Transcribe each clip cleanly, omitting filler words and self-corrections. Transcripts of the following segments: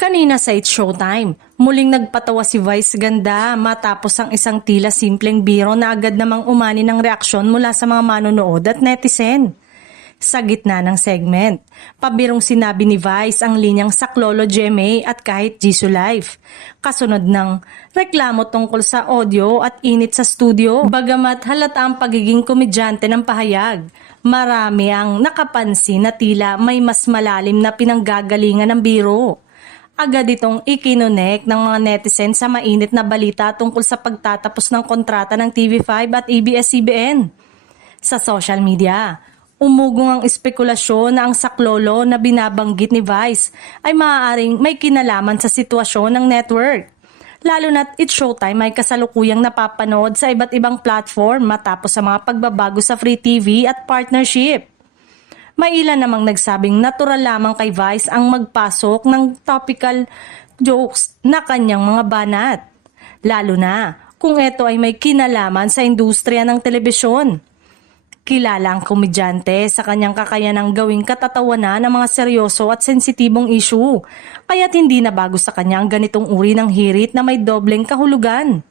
Kanina sa It's Showtime, muling nagpatawa si Vice Ganda matapos ang isang tila simpleng biro na agad namang umani ng reaksyon mula sa mga manonood at netizen. Sa gitna ng segment, pabirong sinabi ni Vice ang linyang Saklolo GMA at kahit Jisoo Life. Kasunod ng reklamo tungkol sa audio at init sa studio. Bagamat halata ang pagiging komedyante ng pahayag, marami ang nakapansin na tila may mas malalim na pinanggagalingan ng biro. Agad itong ikinonek ng mga netizen sa mainit na balita tungkol sa pagtatapos ng kontrata ng TV5 at ABS-CBN. Sa social media, umugong ang espekulasyon na ang saklolo na binabanggit ni Vice ay maaaring may kinalaman sa sitwasyon ng network. Lalo na't It's Showtime ay kasalukuyang napapanood sa iba't ibang platform matapos sa mga pagbabago sa free TV at partnership. May ilan namang nagsabing natural lamang kay Vice ang magpasok ng topical jokes na kanyang mga banat. Lalo na kung ito ay may kinalaman sa industriya ng telebisyon. Kilala ang komedyante sa kanyang kakayanang gawing katatawanan ng mga seryoso at sensitibong issue, kaya't hindi na bago sa kanya ang ganitong uri ng hirit na may dobleng kahulugan.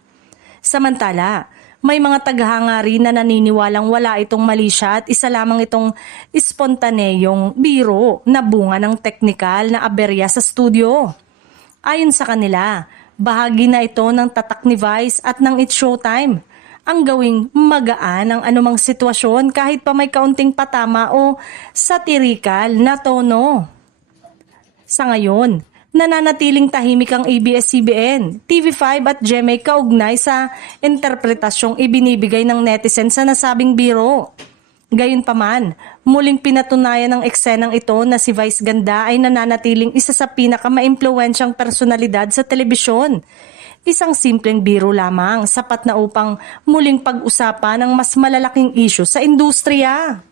Samantala, may mga taghanga rin na naniniwalang wala itong mali siya at isa lamang itong spontaneyong biro na bunga ng teknikal na aberya sa studio. Ayon sa kanila, bahagi na ito ng tatak ni Vice at ng It's Showtime ang gawing magaan ang anumang sitwasyon kahit pa may kaunting patama o satirikal na tono. Sa ngayon, nananatiling tahimik ang ABS-CBN, TV5 at GMA kaugnay sa interpretasyong ibinibigay ng netizen sa nasabing biro. Gayunpaman, muling pinatunayan ng eksenang ito na si Vice Ganda ay nananatiling isa sa pinakamaimpluwensyang personalidad sa telebisyon. Isang simpleng biro lamang, sapat na upang muling pag-usapan ng mas malalaking isyu sa industriya.